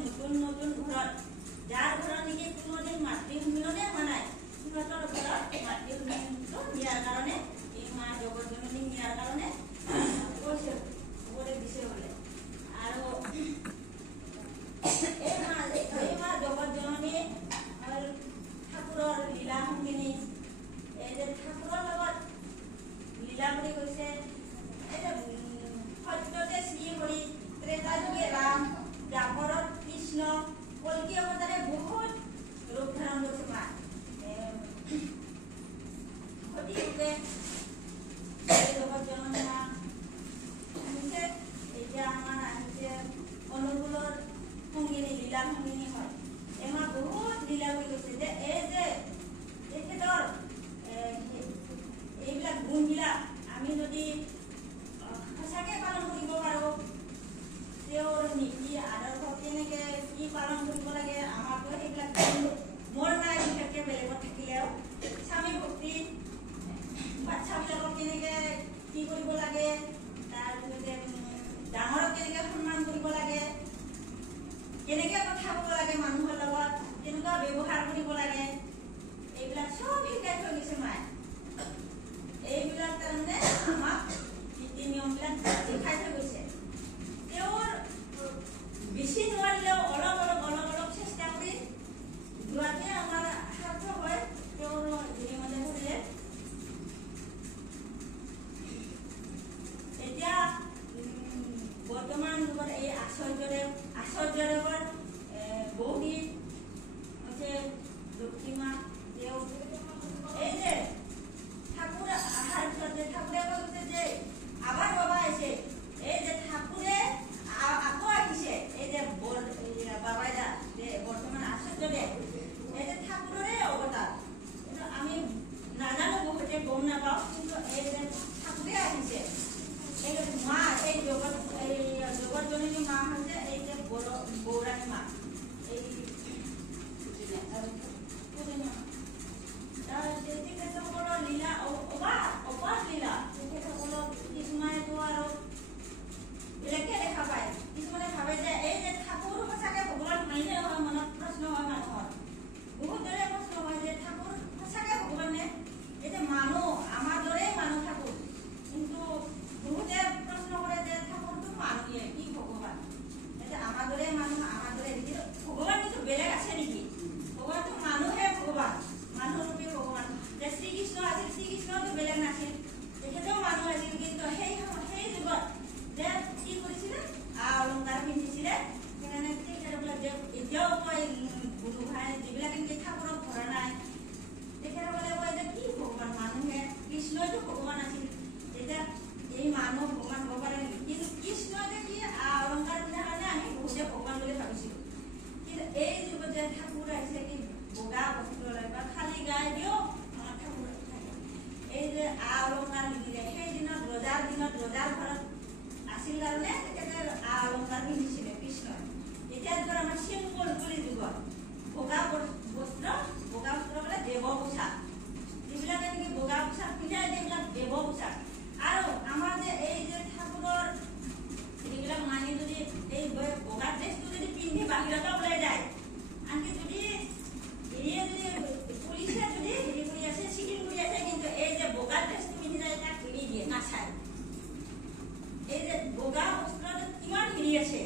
নতুন নতুন ঘৰত যাৰ ঘৰত নেকি কোনোদিন মাতৃ সন্মিলনে হোৱা নাই সিহঁতৰ ঘৰত মাতৃ সন্মিলনটো দিয়াৰ কাৰণে এই মা জগতজননী দিয়াৰ কাৰণে কৈছে উপদেশ দিছে বোলে। আৰু এই মা জগতজননী ঠাকুৰৰ লীলা সংগিনী এই যে ঠাকুৰৰ লগত লীলা বুলি কৈছে সত্যতে শ্ৰীহৰি ত্ৰেতা যুগে ৰাম দ্বাপৰত কৃষ্ণ কল্কি অৱতাৰে বহুত ৰূপ ধাৰণ কৰিছে মা সতী ৰূপে জগতজননী মা আহিছে। এতিয়া আমাৰ আহিছে অনুকূলৰ সংগিনী লীলা সংগিনী হয়। এমাহ বহুত লীলা কৰি গৈছে যে এই যে তেখেতৰ এইবিলাক গুণবিলাক আমি যদি সঁচাকৈ পালন কৰিব পাৰোঁ তেওঁৰ নীতি আদৰ্শ কেনেকৈ কি পালন কৰিব লাগে আমাৰতো সেইবিলাক মোৰ নাই বিশেষকৈ বেলেগত থাকিলেও স্বামী ভক্তি বাচ্ছাবিলাকক কেনেকৈ কি কৰিব লাগে তাৰপিছতে ডাঙৰক কেনেকৈ সন্মান কৰিব লাগে কেনেকৈ কথা ক'ব লাগে মানুহৰ লগত কেনেকুৱা ব্যৱহাৰ কৰিব লাগে এইবিলাক চব শিকাই থৈ গৈছে মায়ে। এইবিলাক তাৰমানে আমাক নীতি নিয়মবিলাক শিকাই থৈ গৈছে। তেওঁৰ বেছি নোৱাৰিলেও অলপ চেষ্টা কৰি যোৱাতে আমাৰ সাৰ্থক হয়। তেওঁৰ যিনি মতে ধৰিলে এতিয়া বৰ্তমান যুগত এই আশ্চৰ্যদেৱৰ বৌগীত হৈছে লক্ষ্মীমা তেওঁ এই যে ঠাকুৰ অহাৰ পিছত যে ঠাকুৰে কৈছে যে আবাৰ বাবা আহিছে এই যে ঠাকুৰে আকৌ আহিছে এই যে বাবাই যে বৰ্তমান আশ্চৰ্যদেৱ এই যে ঠাকুৰৰে অৱতাৰ কিন্তু আমি নাজানো বহুতে গম নাপাওঁ কিন্তু এই যে ঠাকুৰে আহিছে এই মা এই জগতজননী মা হৈছে এই যে গৌৰাণী মা এই তেখেতসকলৰ লীলা অপাৰ লীলা তেখেতসকলক কিছুমানেতো আৰু বেলেগকে দেখা পায়। কিছুমানে ভাবে যে এই যে ঠাকুৰ সঁচাকৈ ভগৱান হয়নে নহয় মনত প্ৰশ্ন হয় মানুহৰ বহুত দৰে প্ৰশ্ন হয় যে ঠাকুৰ সঁচাকৈ ভগৱান নে এই যে মানুহ আমাৰ দৰে মানুহ ঠাকুৰ কিন্তু বহুতে প্ৰশ্ন কৰে যে ঠাকুৰটো মানুহে কি ভগৱান এতিয়া আমাৰ দৰে মানুহ আমাৰ দৰে ভগৱান কিন্তু বেলেগ আছে নেকি ভগৱানটো মানুহে ভগৱান মানুহৰূপী ভগৱান যে শ্ৰীকৃষ্ণ আছিল শ্ৰীকৃষ্ণটো বেলেগ নাছিল তেখেতেও মানুহ আছিল কিন্তু সেই যুগত যে কি কৰিছিলে অলংকাৰ পিন্ধিছিলে সেইকাৰণে তেখেতবিলাক যে এতিয়াও কয় গুৰু ভাই যিবিলাক নেকি ঠাকুৰক ধৰা নাই তেখেতসকলে কয় যে কি ভগৱান মানুহে কৃষ্ণইতো ভগৱান আছিল এতিয়া এই মানুহ ভগৱান হ'ব পাৰে নেকি কিন্তু কৃষ্ণই যে কি অলংকাৰ পিন্ধাৰ কাৰণে আমি বহুতে ভগৱান বুলি ভাবিছিলোঁ কিন্তু এই যুগত যে ঠাকুৰ আহিছে কি বগা বস্ত্ৰ লয় বা খালী গাই দিও আমাৰ ঠাকুৰ থাকে এই যে অলংকাৰ পিন্ধিলে সেই দিনত ৰজাৰ ঘৰত আছিল কাৰণে তেখেতে অলংকাৰ পিন্ধিছিলে কৃষ্ণই। এতিয়া ধৰ আমাৰ চিম্পল কলি যুগত বগা বস্ত্ৰ বোলে দেৱ পোছাক যিবিলাকে নেকি বগা পোছাক পিন্ধে সেইবিলাক দেৱ পোছাক। আৰু আমাৰ যে এই যে ঠাকুৰৰ যিবিলাক মানি যদি এই বগা ড্ৰেছটো যদি পিন্ধি বাহিৰতো ওলাই যায় আনকি যদি পুলিচে যদি হেৰি কৰি আছে চিকিং কৰি আছে কিন্তু এই যে বগা ড্ৰেছটো পিন্ধি যায় তাক হেৰি দিয়ে নাচায় এই যে বগা বস্ত্ৰত কিমান হেৰি আছে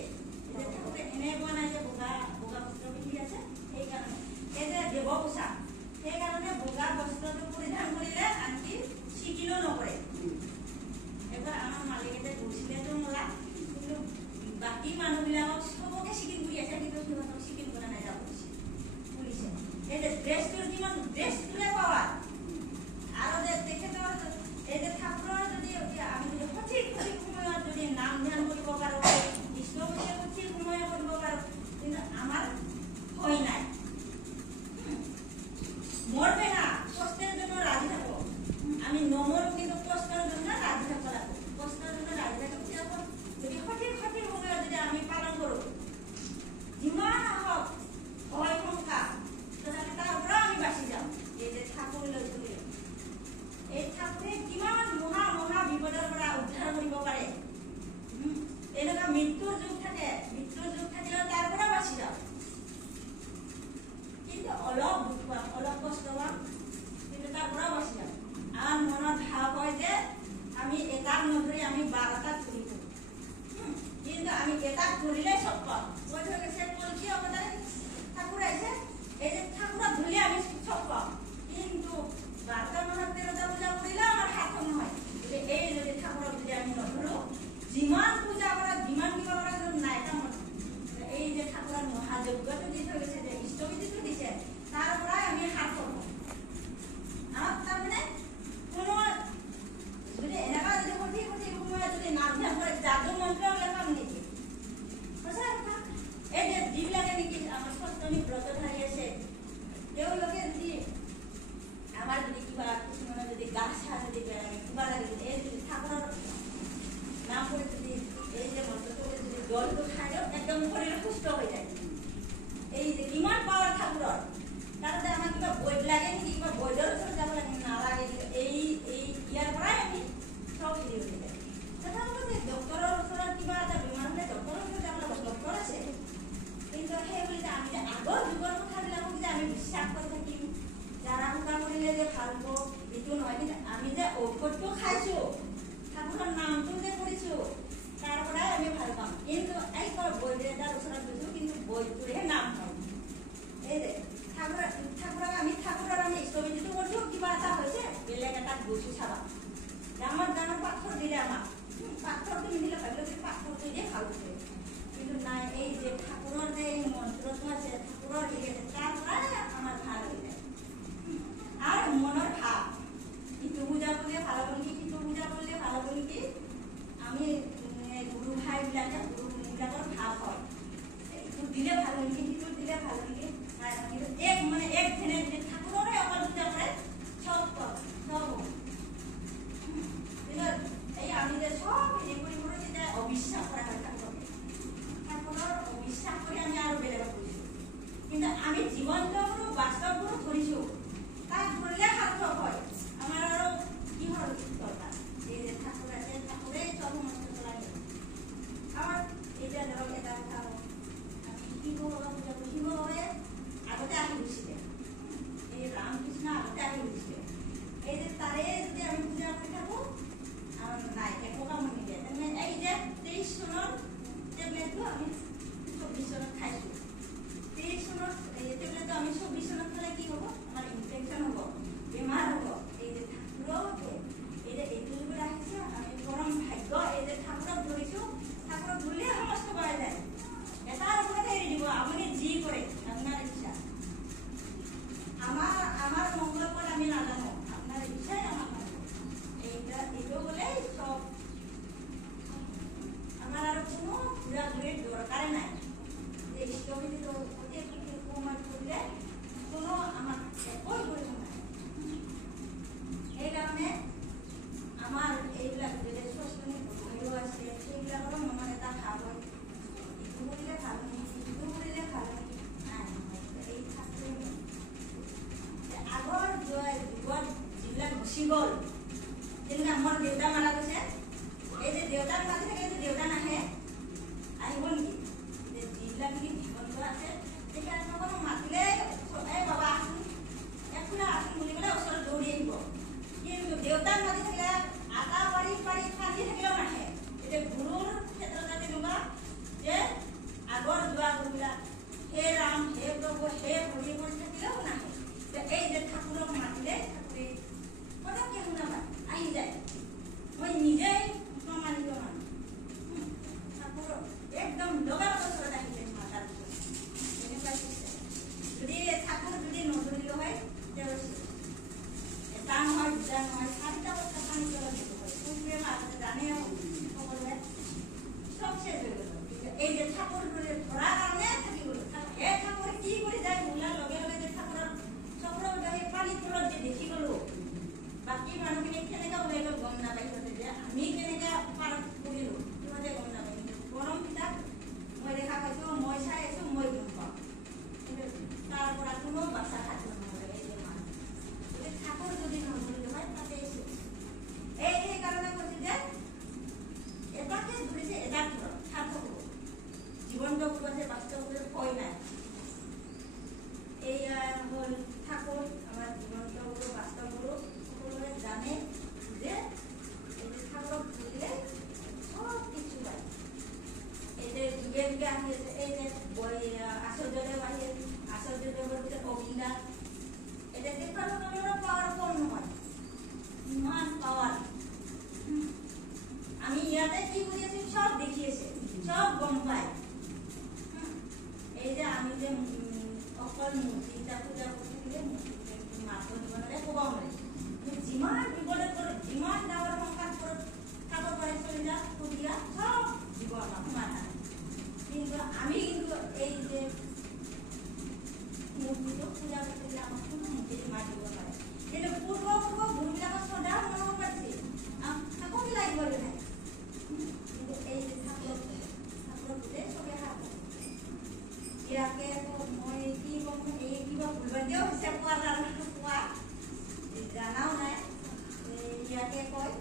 ঠাকুৰে এনে পোৱা নাই যে বগা বস্ত্ৰ পিন্ধি আছে সেইকাৰণে এই যে দেৱ পোছাক সেইকাৰণে বগা বস্ত্ৰটো পৰিধান কৰিলে আনকি চিকিলো নকৰে। এবাৰ আমাৰ মালিকে গৈছিলেতো নোলা কিন্তু বাকী মানুহবিলাকক চবকে চিকিং কৰি আছে কিন্তু সিহঁতক চিকিং কৰা নাই যাব পুলিচে এই যে ড্ৰেছটোৰ কিমান ড্ৰেছটোৰে পাৱা আৰু যে তেখেতৰ এই যে ঠাকুৰৰ যদি আমি যদি সঠিক সময়ত যদি নাম ধ্যান কৰিব পাৰোঁ বিষ্ণুপতিয়ে সঠিক সময়ে কৰিব পাৰোঁ কিন্তু আমাৰ হয় নাই মৰবে না কষ্টের জন্য রাজি থাকো আমি নমরো কিন্তু কষ্টের জন্য রাজি থাকবো কষ্টের জন্য রাজি থাকবো যদি সঠিক সময় যদি আমি পালন করো যিমান হোক ভয় শঙ্কা তাহলে তার পৰা আমি বাঁচি যাওঁ এই যে ঠাকুৰলৈ ধৰি এই ঠাকুৰে কিমান মহা বিপদৰ পৰা উদ্ধাৰ কৰিব পাৰে এনেকুৱা মৃত্যুৰ যুগ থাকিলেও তাৰ পৰা বাচি যাওঁ ধরিলে সব পাম ওই হয়ে গেছে কলকি অবতারে ঠাকুর আছে এই যে ঠাকুর ধরলে আমি সব পাম কিন্তু 12টা মাস 13টা পূজা করিলে আমার হাত নহয় এই যদি ঠাকুর যদি আমি নধরো যিমান পূজা করা যিমান কিবা করা নাই কাম এই যে ঠাকুর মহাযজ্ঞটো দি থৈ গৈছে যে ইষ্টবিধিটো দিছে তাৰ পৰাই আমি হাত পাবো আমাক তাৰমানে কোনো যদি এনেকা যদি সঠিক সঠিক সময় যদি নাম ধ্যান কৰে যাদু মন্ত্ৰ লেখাম নেকি সঁচা কথা এই যে যিবিলাকে নেকি আমাৰ সপ্তমী ব্ৰতধাৰী আছে তেওঁলোকে যদি আমাৰ যদি কিবা কিছুমানে যদি গা চা যদি কিবা লাগে এই যদি ঠাকুৰৰ নাম করে যদি এই যে মন্ত্রটো যদি জলটো খাই একদম শরীর সুস্থ হয়ে যায় এই যে কিমান পাওয়ার ঠাকুরের তারপরে আমার কিবা বৈদ লাগে নাকি কিবা বৈদর ওচৰত যাব লাগে নালাগে এই এই ইয়াৰ পৰাই আমি সব হেৰি হৈ যায় তথাপিতো ডক্টৰৰ ওচৰত কিবা এটা বেমাৰ হ'লে ডক্টৰৰ ওচৰত যাব লাগে ডক্টৰ আছে কিন্তু সেই বুলি যে আমি যে আগৰ যুগৰ কথাবিলাকক যে আমি বিশ্বাস কৰি থাকিম জাৰা ফুকা কৰিলে যে ভাল হ'ব এইটো নহয় কিন্তু আমি যে ঔষধটো খাইছো ঠাকুৰৰ নামটো যে কৰিছো তাৰ পৰাই আমি ভাল পাম কিন্তু এই বৈদ এটাৰ ওচৰত গৈছো কিন্তু বৈদটোৰহে নাম হয় এই যে ঠাকুৰক আমি ইষ্টবিধিটো কৰিছো কিবা এটা হৈছে বেলেগ এটা গৈছো চাবা ডাঙৰ ডাঙৰ পাথৰ দিলে আমাক পাথৰটো নিদিলে ভাবিলো যে পাথৰটো দিয়ে ভাল হৈছে কিন্তু নাই এই যে ঠাকুৰৰ যে এই মন্ত্ৰটো আছে ঠাকুৰৰ হেৰি আছে তাৰ পৰাই আমাৰ ভাল হৈ যায় আৰু মনৰ ভাৱ ইটো পূজা কৰিলে ভাল হ'ব নেকি সিটো পূজা কৰিলে ভাল হ'ব নেকি আমি গুৰু ভাইবিলাকে গুৰু মুনিবিলাকৰ ভাৱ হয় ইটো দিলে ভাল হ'ব নেকি সিটো দিলে ভাল হ'ব নেকি কিন্তু এক মানে এক ধ্যানে যদি ঠাকুৰৰে অকল পূজা কৰে চব হ'ব কিন্তু এই আমি যে সব হেৰি কৰি কৰি যেতিয়া অবিশ্বাস কৰা হয় ঠাকুৰৰ অবিশ্বাস কৰি আমি আৰু বেলেগক কৰিছোঁ কিন্তু আমি জীৱনটো বাস্তৱবোৰ ধৰিছোঁ তাক ধৰিলে সাৰ্থক হয় আমাৰ আৰু কিহৰ দৰকাৰ এই যে ঠাকুৰ আছে ঠাকুৰে চব সমস্ত চলাই আমাৰ এতিয়া ধৰক এটা কথা আমি শিৱ বাবা পূজা কৰোঁ শিৱ বাবাই আগতে আহি গৈছিলে এই ৰামকৃষ্ণ আগতে আহি গৈছিলে এই যে তাৰে যদি আমি পূজা কৰি থাকোঁ আমাৰ নাই একো কাম নিদিয়ে তাৰমানে এই যে 23 চনৰ টেবলেটটো আমি 24 চনত খাইছোঁ 23 চনত এই টেবলেটটো আমি 24 চনত খালে কি হ'ব আমাৰ ইনফেকশ্যন হ'ব বেমাৰ হ'ব এই যে ঠাকুৰকে এই যে এইটো যুগত আহিছে আমি পৰম ভাগ্য এই যে ঠাকুৰক ধৰিছোঁ ঠাকুৰক ধৰিলে সমস্ত পোৱা যায় এটাৰ ওপৰত এৰি দিব আপুনি যি কৰে আপোনাৰ ইচ্ছা আমাৰ মংগল পদ আমি নাজানো আপোনাৰ ইচ্ছাই আমাক এইটো বোলে চব আমাৰ আৰু কোনো ঘূৰা ঘূৰিৰ দৰকাৰে নাই যে ইষ্টবিধিটো সঠিক সঠিক সময়ত কৰিলে কোনো আমাক একো কৰিব নাই সেইকাৰণে আমাৰ এইবিলাক যে স্বস্তিনী ভূমিও আছে সেইবিলাকৰো মনত এটা ভাৱ হয় ইটো কৰিলে ভাল নেকি ইটো কৰিলে ভাল নেকি নাই এই ঠাকুৰে আগৰ যুগত যিবিলাক গুচি গ'ল যেনেকৈ আমাৰ দেউতা মাৰা গৈছে এই যে দেউতাক মাতি থাকে যে দেউতা নাহে আহিব নেকি যিবিলাক নেকি জীৱনটো আছে তেতিয়া সকলো মাতিলে এই বাবা আছোন একোলা আছোন বুলি ক'লে ওচৰত দৌৰি আহিব কিন্তু দেউতাক মাতি থাকিলে আটা পাৰি পাৰি কান্দি থাকিলেও নাহে এতিয়া গুৰুৰ ক্ষেত্ৰত তেনেকুৱা যে আগৰ যোৱা গুৰুবিলাক হে ৰাম হে প্ৰভু হে হৰি কৰি থাকিলেও নাহে এই যে ঠাকুৰক মাতিলে ঠাকুৰে পটককৈ শুনা পায় আহি যায় মই নিজেই প্ৰমাণিত মানুহ ঠাকুৰক একদম লগা ওচৰত আহি যায় মাতাৰ পিছত এনেকুৱা যদি ঠাকুৰ যদি নধৰিলো হয় তেওঁ এটা নহয় দুটা নহয় 4টা বছৰ পানী তলত দিব হয় কোনটোৱে মাজতে জানে সকলোৱে চব শেষ হৈ গ'ল এই যে ঠাকুৰ ধৰাৰ কাৰণে থাকি গ'ল এই ঠাকুৰে কি কৰি যায় মূলাৰ লগে লগে যে ঠাকুৰৰ চক্ৰৰ সেই পানীৰ তলত যে দেখি গ'লো বাকী মানুহখিনি কেনেকৈ ওলাই গ'ল গম নাপাইছে যে আমি কেনেকৈ পাৰত কৰিলোঁ সিহঁতে গম নাপায় গৰম কিতাপ মই দেখা পাইছোঁ মই চাই আছোঁ মই গম পাওঁ কিন্তু তাৰ পৰা কোনো বাচ্চা খাদ্য নহ'লে এই যে মানুহ ঠাকুৰ যদি নধৰিলোঁ হয় তাতে সেইকাৰণে কৈছোঁ যে এটাকে ধৰিছে এটাক ধৰক সাৰ্থক হ'ব জীৱনটো আছে বাস্তৱ ভয় নাই এয়া হ'ল ঠাকুৰ আমাৰ জীৱন্ত গুৰু বাস্তৱ গুৰু সকলোৱে জানে যে এই ঠাকুৰক ধৰিলে চব কিছু পায় এই যে যুগে আহি আছে এই যে আচাৰ্যদেৱ আহি আছে আচাৰ্যদেৱৰ যে অবিন্দা এতিয়া তেখেতসকলৰ পাৱাৰ কম নহয় ইমান পাৱাৰ আমি ইয়াতে কি কৰি আছো সব দেখি আছে সব গম পায় এই যে আমি যে অকল মূৰ্তিটা পূজা কৰি থাকিলে মূৰ্তি মাত্ৰ জীৱনতে ক'ব নোৱাৰি যিমান বিপদে পৰে যিমান ডাঙৰ সংসাৰ খাব পাৰে চলি যাওক সুবিধা সব দিব আমাক সমাধান কিন্তু আমি কিন্তু এই যে মূৰ্তিটো পূজা কৰি থাকিলে আমাক কোনো মূৰ্তিটো মাৰ দিব পাৰে কিন্তু পূৰ্ব গুৰুবিলাকক সদায় মনত পাইছে আকৌ লাগিব নাই কিন্তু এই যে ঠাকুৰটোতে চবে খাব ইয়াকে মই কি ক'ম এই কিবা ভুলবাদিও হৈছে কোৱা জানাও নাই ইয়াকে কয়